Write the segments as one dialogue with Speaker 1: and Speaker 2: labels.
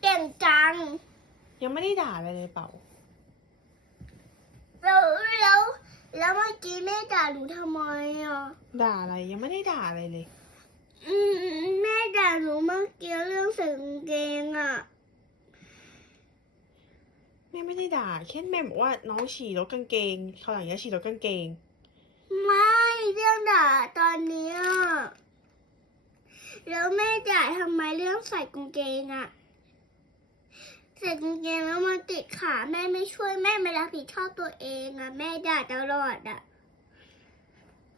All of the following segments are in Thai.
Speaker 1: เก่งจัง
Speaker 2: ยังไม่ได้ด่าอะไรเลยเปล่า
Speaker 1: แล้วแล้วแล้วเมื่อกี้แม่ด่าหนูทำไมอะ
Speaker 2: ด่าอะไรยังไม่ได้ด่าอะไรเลย
Speaker 1: อืมแม่ด่าหนูเมื่อกี้เรื่องใส่กางเกงอะ
Speaker 2: แม่ไม่ได้ด่าแค่แม่บอกว่าน้องฉี่รถกางเกงเขาวหลังจะฉี่รถกางเกง
Speaker 1: ไม่เรื่องด่าตอนเนี้ยแล้วแม่ด่าทำไมเรื่องใส่กางเกงอะ ใส่กางเกงแล้วมันติดขาแม่ไม่ช่วยแม่ไม่รับผิดชอบตัวเองอะแม่ด่าตลอดอะ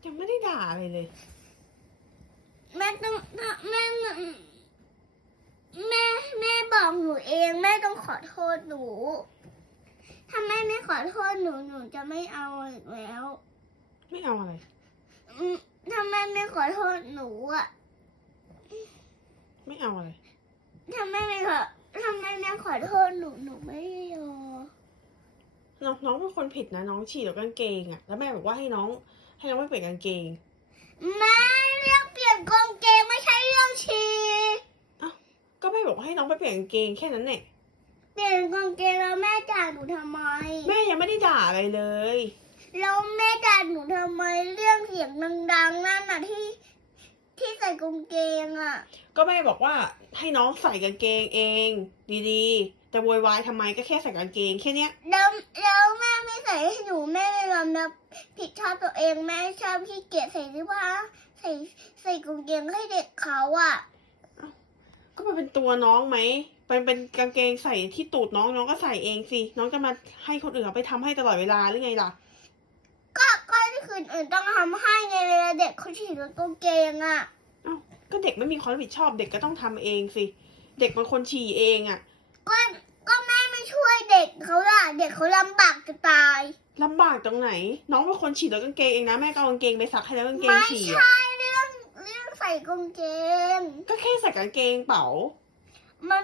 Speaker 2: ยังไม่ได้ด่าอะไรเลย
Speaker 1: แม่ต้องแม่แม่แม่บอกหนูเอง แม่ต้องขอโทษหนูถ้าแม่ไม่ขอโทษหนูหนูจะไม่เอาอีกแล้ว
Speaker 2: ไม่เอาอะไร
Speaker 1: อืมถ้าแม่ไม่ขอโทษหนูอะ
Speaker 2: ไม่เอาอะไร
Speaker 1: ถ้าแม่ไม่ขอ ถ้าแม่ไม่ขอโทษหนูหนูไม่ยอม
Speaker 2: น้องน้องเป็นคนผิดนะน้องฉี่รถกางเกงอะแล้วแม่บอกว่าให้น้อง ให้น้องไปเปลี่ยนกางเกง
Speaker 1: แม่เรื่องเปลี่ยนกางเกงไม่ใช่เรื่องชี
Speaker 2: ก็แม่บอกว่าให้น้องไปเปลี่ยนกางเกงแค่นั้นแหละ
Speaker 1: เปลี่ยนกางเกงแล้วแม่ด่าหนูทำไม
Speaker 2: แม่ยังไม่ได้ด่าอะไรเลย
Speaker 1: แล้วแม่ด่าหนูทำไมเรื่องเสียงดังๆนั่นน่ะที่ ที่ใส่กางเกงอะ
Speaker 2: ก็แม่บอกว่าให้น้องใส่กางเกงเอง ดีๆแต่โวยวายทำไมก็แค่ใส่กางเกงแค่เนี้ย
Speaker 1: แล้วแล้วแม่ไม่ใส่ให้หนูแม่ไม่ยอมรับผิดชอบตัวเองแม่ชอบขี้เกียจใส่เสื้อผ้าใส่ใส่กางเกงให้เด็กเขาอะ
Speaker 2: ก็มันเป็นตัวน้องไหมเป็นเป็นกางเกงใส่ที่ตูดน้องน้องก็ใส่เองสิ น้องจะมาให้คนอื่นเขาไปทำให้ตลอดเวลาหรือไงล่ะ
Speaker 1: ก็ก็ที่คืน อื่นต้องทำให้ไงเวลาเด็กเขาฉีดรถกางเกงอะ
Speaker 2: เอ้าก็เด็กไม่มีความรับผิดชอบเด็กก็ต้องทำเองสิ เด็กเป็นคนฉี่เองอะ
Speaker 1: ก็ก็แม่ไม่ช่วยเด็กเขาล่ะเด็กเขาลำบากจะตาย
Speaker 2: ลำบากตรงไหน น้องเป็นคนฉี่แล้วกางเกงเองนะแม่ก็เอากางเกงไปซักให้แล้วกางเกง
Speaker 1: ไม่
Speaker 2: ฉี่อะ
Speaker 1: ใช่เรื่องเรื่องใส่กางเกง
Speaker 2: ก็แค่ใส่กางเกงเป๋า
Speaker 1: มัน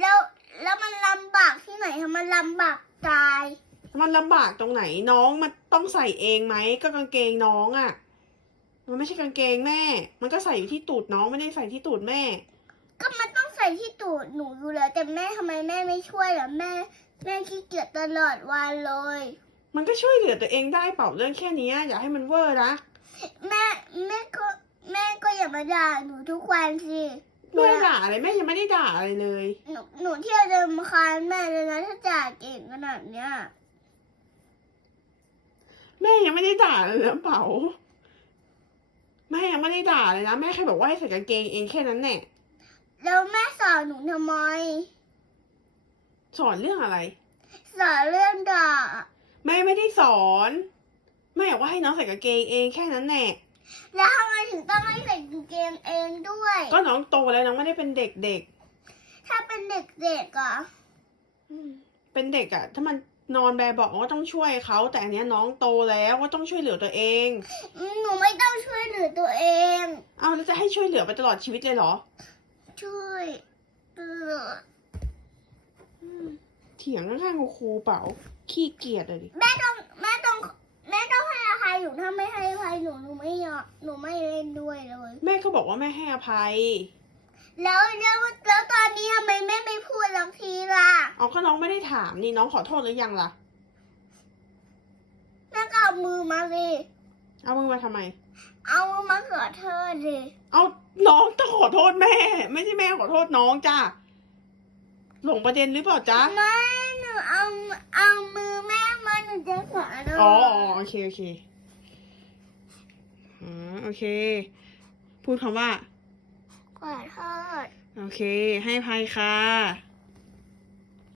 Speaker 1: แล้วแล้วมันลำบากที่ไหนทำมันลำบากตาย
Speaker 2: มันลำบากตรงไหนน้องมันต้องใส่เองไหมก็กางเกงน้องอะ่ะ มันไม่ใช่กางเกงแม่ มันก็ใส่อยู่ที่ตูดน้องไม่ได้ใส่ที่ตูดแม่
Speaker 1: ก็มันต้องใส่ที่ตูดหนูอยู่แล้วแต่แม่ทำไมแม่ไม่ช่วยล่ะแม่ แม่ขี้เกียจตลอดวันเลย
Speaker 2: มันก็ช่วยเหลือตัวเองได้เปล่าเรื่องแค่เนี้ยอย่าให้มันเวอร์นะ
Speaker 1: แม่แม่ก็แม่ก็อย่ามาด่าหนูทุกวันสิหนู
Speaker 2: แม่ด่าอะไรแม่ยังไม่ได้ด่าอะไรเลย
Speaker 1: หนูหนูเที่ยวเดินมาคานแม่เลยนะถ้าด่าเก่งขนาดเนี้ย
Speaker 2: แม่ยังไม่ได้ด่าเลยนะเป๋าแม่ยังไม่ได้ด่าเลยนะแม่แค่บอกว่าให้ใส่กางเกงเองแค่นั้นแหละ
Speaker 1: แล้วแม่สอนหนูทำไม
Speaker 2: สอนเรื่องอะไร
Speaker 1: สอนเรื่องด่า
Speaker 2: แม่ไม่ได้สอนแม่บอกว่าให้น้องใส่กางเกงเองแค่นั้นแหละ
Speaker 1: แล้วทำไมถึงต้องให้ใส่กางเกงเองด้วย
Speaker 2: ก็น้องโตแล้วน้องไม่ได้เป็นเด็กเด็ก
Speaker 1: ถ้าเป็นเด็กๆอะ
Speaker 2: ๆเป็นเด็กอะถ้ามัน นอนแบบบอกก็ต้องช่วยเขา แต่อันเนี้ยน้องโตแล้วก็ต้องช่วยเหลือตัวเอง
Speaker 1: หนูไม่ต้องช่วยเหลือตัวเอง
Speaker 2: เอาแล้วจะให้ช่วยเหลือไปตลอดชีวิตเลยเหรอ
Speaker 1: ช่วยเหลือ
Speaker 2: เถียงข้างๆครูเปล่าขี้เกียจเลยดิ
Speaker 1: แม่ต้องแม่ต้องแม่ต้องให้อภัยหนูถ้าไม่ให้อภัยหนูหนูไม่ยอมหนูไม่เล่นด้วยเลย
Speaker 2: แม่ก็บอกว่าแม่ให้อภัย
Speaker 1: แล้วแล้วแล้วตอนนี้ทำไมแม่ไม่พูดสักทีล่ะ
Speaker 2: เอาก็น้องไม่ได้ถามนี่น้องขอโทษหรือยังล่ะ
Speaker 1: แม่ก็เอามือมาสิ
Speaker 2: เอามือมาทำไม
Speaker 1: เอามือมาขอโทษสิ
Speaker 2: เอาน้องต้องขอโทษแม่ ไม่ใช่แม่ขอโทษน้องจ้าหลงประเด็นหรือเปล่าจ๊ะ
Speaker 1: ไม่หนูเอาเอามือแม่มาหนูจะขอโทษ
Speaker 2: อ๋ออ๋อโอเคโอเคอ๋อโอเค พูดคำว่า
Speaker 1: ขอโทษ
Speaker 2: โอเค ให้อภัยค่ะ